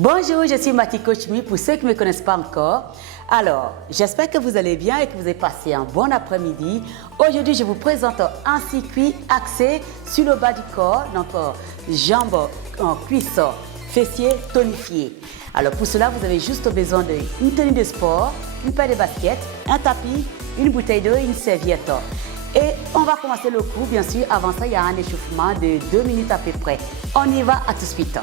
Bonjour, je suis Mati Coach Me pour ceux qui ne me connaissent pas encore. Alors, j'espère que vous allez bien et que vous avez passé un bon après-midi. Aujourd'hui, je vous présente un circuit axé sur le bas du corps, donc jambes, cuisses, fessiers tonifiés. Alors pour cela, vous avez juste besoin d'une tenue de sport, une paire de baskets, un tapis, une bouteille d'eau et une serviette. Et on va commencer le cours, bien sûr. Avant ça, il y a un échauffement de 2 minutes à peu près. On y va, à tout de suite.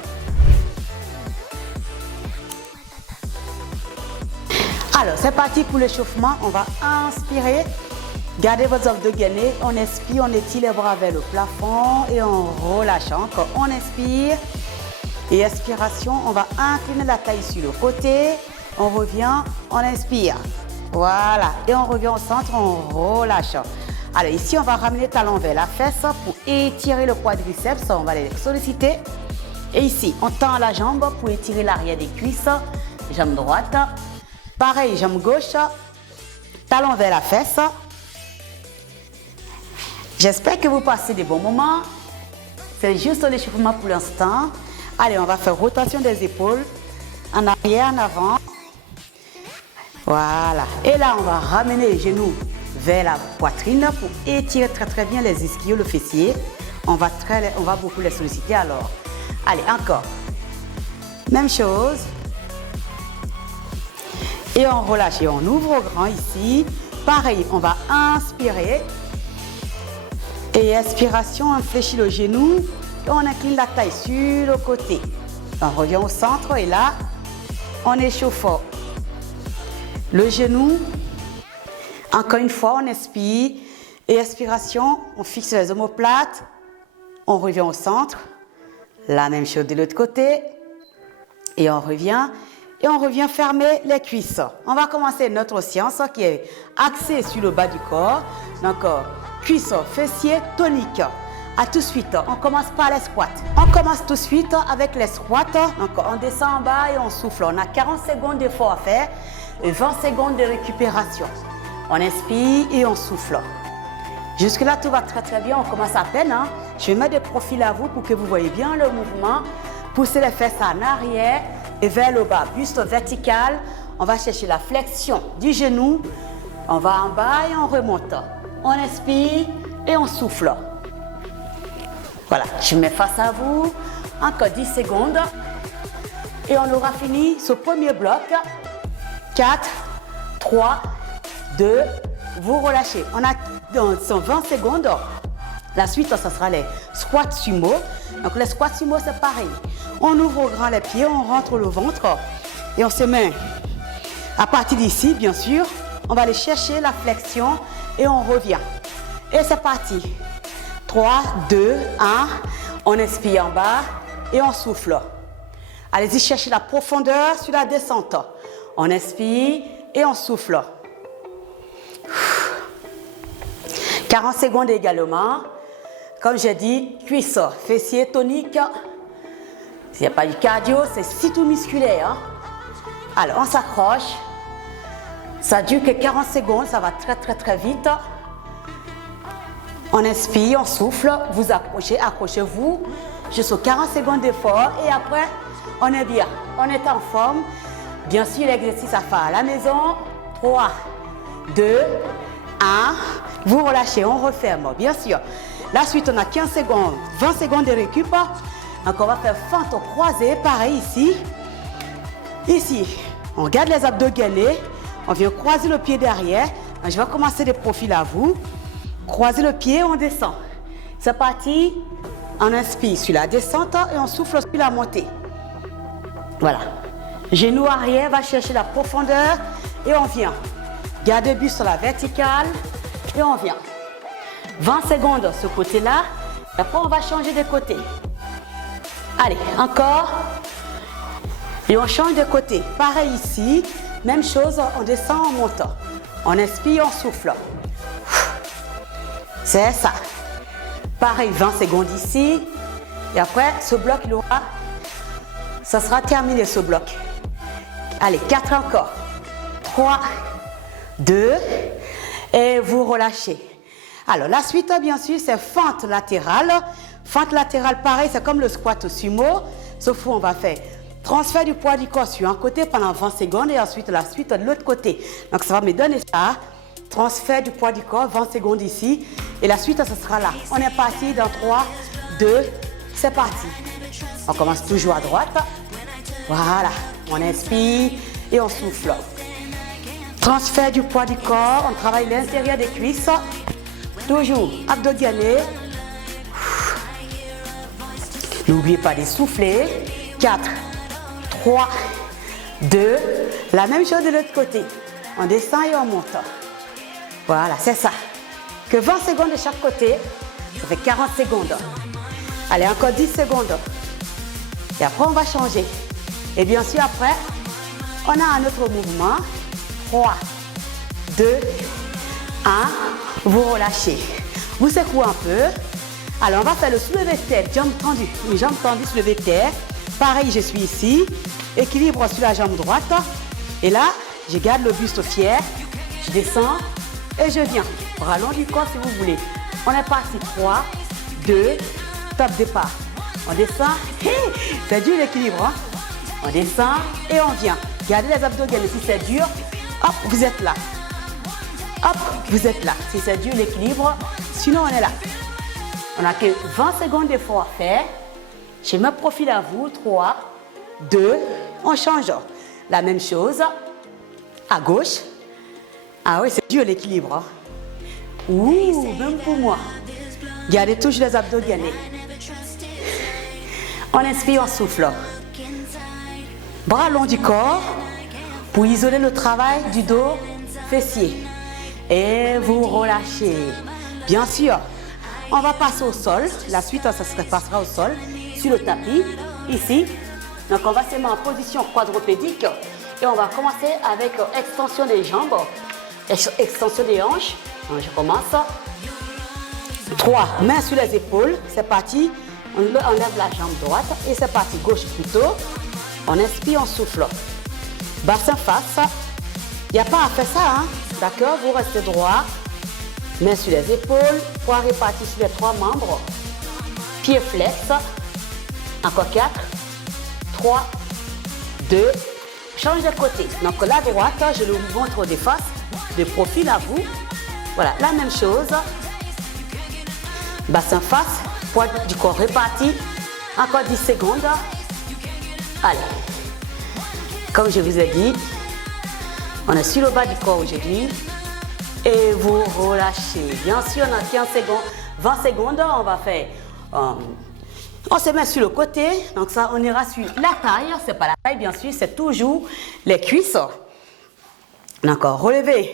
Alors, c'est parti pour l'échauffement. On va inspirer. Gardez vos abdos gainés. On expire, on étire les bras vers le plafond et on relâche. Encore, on inspire. Et expiration, on va incliner la taille sur le côté. On revient, on inspire. Voilà. Et on revient au centre, on relâche. Alors ici, on va ramener talon vers la fesse pour étirer le quadriceps. On va les solliciter. Et ici, on tend la jambe pour étirer l'arrière des cuisses. Jambe droite. Pareil, jambe gauche. Talon vers la fesse. J'espère que vous passez des bons moments. C'est juste l'échauffement pour l'instant. Allez, on va faire rotation des épaules. En arrière, en avant. Voilà. Et là, on va ramener les genoux vers la poitrine pour étirer très bien les ischios, le fessier. On va beaucoup les solliciter alors. Allez, encore. Même chose. Et on relâche et on ouvre au grand ici. Pareil, on va inspirer. Et expiration, on fléchit le genou. Et on incline la taille sur le côté. On revient au centre et là, on échauffe le genou. Encore une fois, on inspire. Et expiration, on fixe les omoplates. On revient au centre. La même chose de l'autre côté. Et on revient. Et on revient fermer les cuisses. On va commencer notre séance qui est axée sur le bas du corps. Donc, cuisses, fessiers, toniques. A tout de suite, on commence par les squats. On commence tout de suite avec les squats. Donc, on descend en bas et on souffle. On a 40 secondes d'effort à faire et 20 secondes de récupération. On inspire et on souffle. Jusque-là, tout va très bien. On commence à peine. Je vais mettre des profils à vous pour que vous voyez bien le mouvement. Poussez les fesses en arrière et vers le bas. Buste vertical. On va chercher la flexion du genou. On va en bas et on remonte. On inspire et on souffle. Voilà, je mets face à vous. Encore 10 secondes. Et on aura fini ce premier bloc. 4, 3, 2, vous relâchez. On a 20 secondes. La suite, ça sera les squats sumo. Donc les squats sumo, c'est pareil. On ouvre au grand les pieds, on rentre le ventre et on se met à partir d'ici, bien sûr. On va aller chercher la flexion et on revient. Et c'est parti. 3, 2, 1. On inspire en bas et on souffle. Allez-y, cherchez la profondeur sur la descente. On inspire et on souffle. 40 secondes également. Comme j'ai dit, cuisses, fessiers, toniques. S'il n'y a pas du cardio, c'est surtout musculaire. Alors, on s'accroche. Ça dure que 40 secondes, ça va très vite. On inspire, on souffle, vous accrochez, accrochez-vous jusqu'aux 40 secondes d'effort et après, on est bien, on est en forme. Bien sûr, l'exercice à faire à la maison. 3, 2, 1. Vous relâchez, on referme, bien sûr. La suite, on a 15 secondes, 20 secondes de récup. Donc, on va faire fente croisée, pareil ici. Ici, on garde les abdos gainés. On vient croiser le pied derrière. Donc, je vais commencer des profils à vous. Croisez le pied, on descend. C'est parti. On inspire sur la descente et on souffle sur la montée. Voilà. Genou arrière, va chercher la profondeur et on vient. Gardez le buste sur la verticale et on vient. 20 secondes ce côté-là. Après, on va changer de côté. Allez, encore. Et on change de côté. Pareil ici. Même chose, on descend, on monte. On inspire, on souffle. C'est ça. Pareil, 20 secondes ici. Et après, ce bloc, ça sera terminé ce bloc. Allez, 4 encore. 3, 2. Et vous relâchez. Alors, la suite, bien sûr, c'est fente latérale. Fente latérale, pareil, c'est comme le squat au sumo. Sauf qu'on va faire Transfert du poids du corps sur un côté pendant 20 secondes et ensuite la suite de l'autre côté. Donc ça va me donner ça. Transfert du poids du corps, 20 secondes ici. Et la suite, ce sera là. On est parti dans 3, 2, c'est parti. On commence toujours à droite. Voilà. On inspire et on souffle. Transfert du poids du corps. On travaille l'intérieur des cuisses. Toujours abdominaux. N'oubliez pas de souffler. 4, 3, 2. La même chose de l'autre côté. On descend et on monte. Voilà, c'est ça. Que 20 secondes de chaque côté, ça fait 40 secondes. Allez, encore 10 secondes. Et après, on va changer. Et bien sûr, après, on a un autre mouvement. 3, 2, 1. Vous relâchez. Vous secouez un peu. Alors, on va faire le soulevé de terre, jambes tendues. Les jambes tendues, soulevé de terre. Pareil, je suis ici. Équilibre sur la jambe droite. Et là, je garde le buste fier. Je descends. Et je viens, bras long du corps si vous voulez. On est parti, 3, 2, top départ. On descend, c'est dur l'équilibre. Hein? On descend et on vient. Gardez les abdominaux, si c'est dur, hop, vous êtes là. Hop, vous êtes là. Si c'est dur l'équilibre, sinon on est là. On n'a que 20 secondes d'effort à faire. Je me profile à vous, 3, 2, on change. La même chose, à gauche. Ah oui, c'est dur l'équilibre. Hein? Ouh, même pour moi. Gardez toujours les abdominaux. On inspire, on souffle. Bras long du corps pour isoler le travail du dos fessier. Et vous relâchez. Bien sûr, on va passer au sol. La suite, ça se passera au sol, sur le tapis, ici. Donc, on va se mettre en position quadrupédique. Et on va commencer avec extension des jambes. Extension des hanches. Donc, je commence. 3, mains sur les épaules. C'est parti. On enlève la jambe droite. Et c'est parti. Gauche plutôt. On inspire, on souffle. Bassin face. Il n'y a pas à faire ça. Hein? D'accord? Vous restez droit. Mains sur les épaules. Poids répartis sur les 3 membres. Pieds flex. Encore 4. 3. 2. Change de côté. Donc la droite, je le montre des faces. De profil à vous. Voilà, la même chose. Bassin face, poids du corps réparti. Encore 10 secondes. Allez. Comme je vous ai dit, on est sur le bas du corps aujourd'hui. Et vous relâchez. Bien sûr, on a 15 secondes, 20 secondes. On va faire... on se met sur le côté. Donc ça, on ira sur la taille. C'est pas la taille, bien sûr. C'est toujours les cuisses. D'accord, relever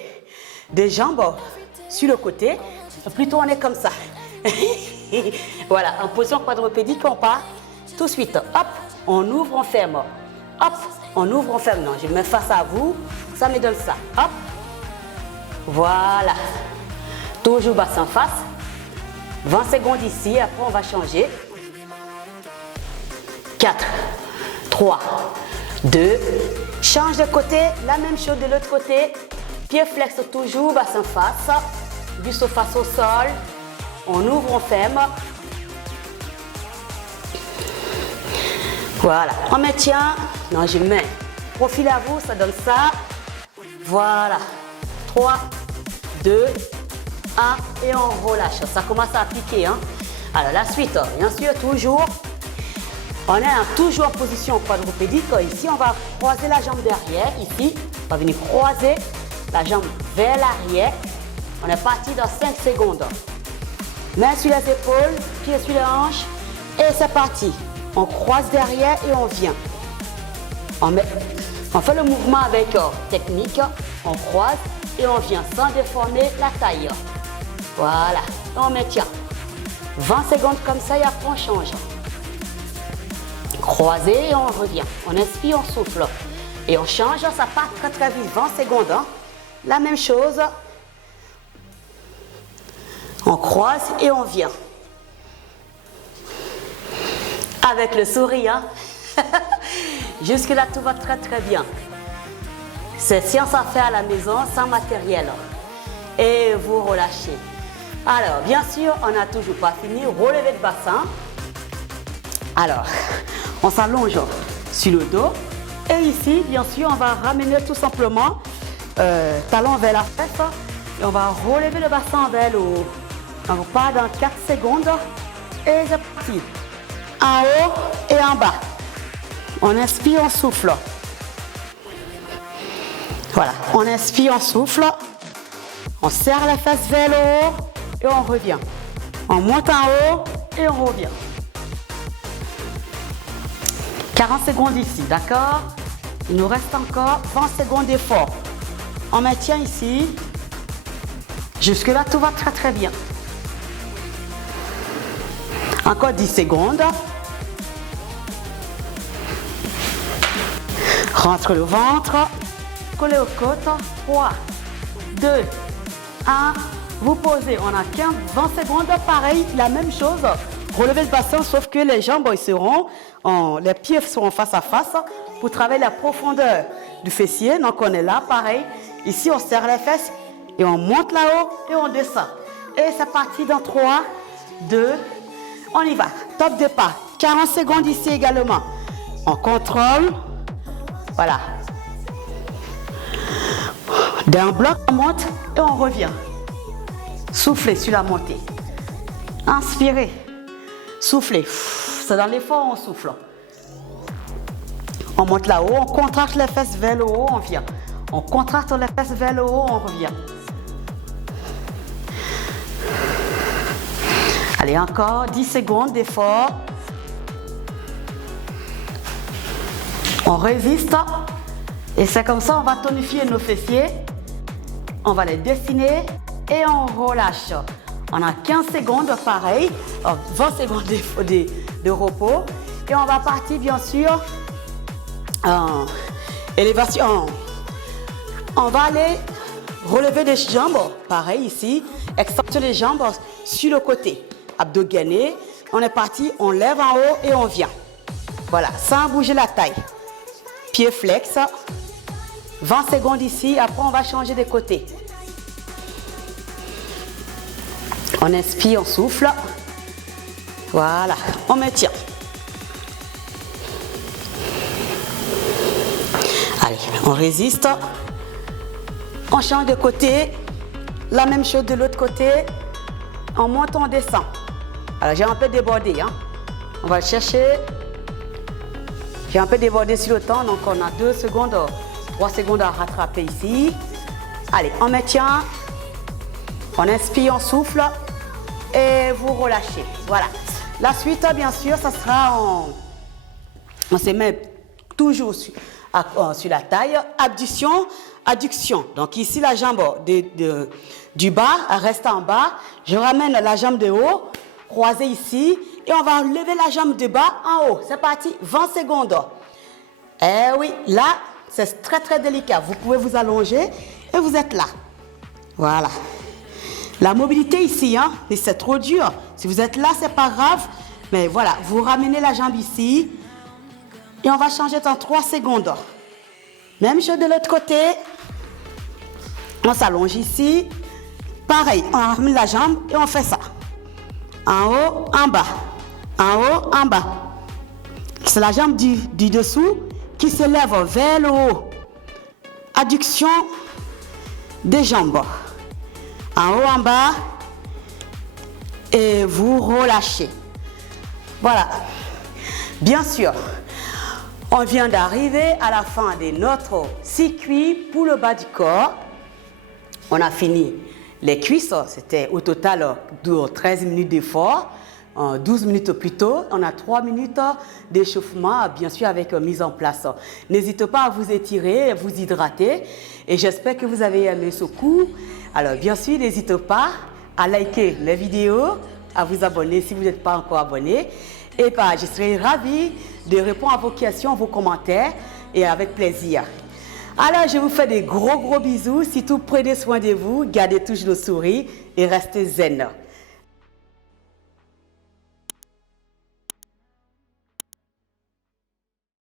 des jambes sur le côté. Plutôt, on est comme ça. Voilà, en position quadrupédique, on part tout de suite. Hop, on ouvre, on ferme. Hop, on ouvre, on ferme. Non, je mets face à vous. Ça me donne ça. Hop. Voilà. Toujours bassin face. 20 secondes ici. Après, on va changer. 4, 3, 2. Change de côté. La même chose de l'autre côté. Pied flex toujours. Bassin face. Buste face au sol. On ouvre, on ferme. Voilà. On maintient. Non, je mets. Profil à vous, ça donne ça. Voilà. 3, 2, 1 et on relâche. Ça commence à piquer. Hein. Alors la suite, bien sûr, toujours. On est toujours en position quadrupédique. Ici, on va croiser la jambe derrière. Ici, on va venir croiser la jambe vers l'arrière. On est parti dans 5 secondes. Mains sur les épaules, pieds sur les hanches. Et c'est parti. On croise derrière et on vient. On fait le mouvement avec technique. On croise et on vient sans déformer la taille. Voilà. On maintient. 20 secondes comme ça et après on change. Croiser et on revient. On inspire, on souffle. Et on change. Ça part très très vite. 20 secondes. Hein. La même chose. On croise et on vient. Avec le sourire. Hein. Jusque-là, tout va très très bien. C'est science à faire à la maison, sans matériel. Et vous relâchez. Alors, bien sûr, on n'a toujours pas fini. Relevé de bassin. Alors, on s'allonge. sur le dos. Et ici, bien sûr, on va ramener tout simplement talon vers la fesse. Et on va relever le bassin vers le haut. On part dans 4 secondes. Et c'est parti. En haut et en bas. On inspire, on souffle. Voilà, on inspire, on souffle. On serre les fesses vers le haut et on revient. On monte en haut et on revient. 40 secondes ici, d'accord? Il nous reste encore 20 secondes d'effort. On maintient ici. Jusque-là, tout va très très bien. Encore 10 secondes. Rentre le ventre. Collez aux côtes. 3, 2, 1. Vous posez. On a 15, 20 secondes. Pareil, la même chose. Relevez le bassin, sauf que les jambes les pieds seront face à face pour travailler la profondeur du fessier. Donc on est là, pareil. Ici, on serre les fesses et on monte là-haut et on descend. Et c'est parti dans 3, 2, on y va. Top départ. 40 secondes ici également. On contrôle. Voilà. D'un bloc, on monte et on revient. Soufflez sur la montée. Inspirez. Soufflez. C'est dans l'effort, on souffle. On monte là-haut, on contracte les fesses vers le haut, on vient. On contracte les fesses vers le haut, on revient. Allez, encore 10 secondes d'effort. On résiste. Et c'est comme ça, on va tonifier nos fessiers. On va les dessiner et on relâche. On a 15 secondes, pareil, 20 secondes de repos. Et on va partir, bien sûr, en élévation. On va aller relever les jambes, pareil ici. Extension les jambes sur le côté. Abdos gainés. On est parti, on lève en haut et on vient. Voilà, sans bouger la taille. Pied flex. 20 secondes ici, après on va changer de côté. On inspire, on souffle. Voilà, on maintient. Allez, on résiste. On change de côté. La même chose de l'autre côté. On monte, on descend. Alors j'ai un peu débordé. On va le chercher. J'ai un peu débordé sur le temps, donc on a 2 secondes, 3 secondes à rattraper ici. Allez, on maintient. On inspire, on souffle. Et vous relâchez. Voilà. La suite, bien sûr, ça sera on se met toujours sur la taille. Abduction, adduction. Donc ici, la jambe du bas reste en bas. Je ramène la jambe de haut, croisée ici. Et on va lever la jambe de bas en haut. C'est parti, 20 secondes. Eh oui, là, c'est très très délicat. Vous pouvez vous allonger et vous êtes là. Voilà. La mobilité ici, c'est trop dur. Si vous êtes là, c'est pas grave. Mais voilà, vous ramenez la jambe ici. Et on va changer dans 3 secondes. Même chose de l'autre côté. On s'allonge ici. Pareil, on ramène la jambe et on fait ça. En haut, en bas. En haut, en bas. C'est la jambe du dessous qui se lève vers le haut. Adduction des jambes. En haut, en bas. Et vous relâchez. Voilà. Bien sûr, on vient d'arriver à la fin de notre circuit pour le bas du corps. On a fini les cuisses. C'était au total 13 minutes d'effort. 12 minutes plus tôt, on a 3 minutes d'échauffement, bien sûr avec mise en place. N'hésitez pas à vous étirer, à vous hydrater. Et j'espère que vous avez aimé ce cours. Alors bien sûr, n'hésitez pas à liker les vidéos, à vous abonner si vous n'êtes pas encore abonné. Et je serai ravie de répondre à vos questions, vos commentaires et avec plaisir. Alors je vous fais des gros bisous. Surtout prenez soin de vous, gardez toujours le sourire et restez zen.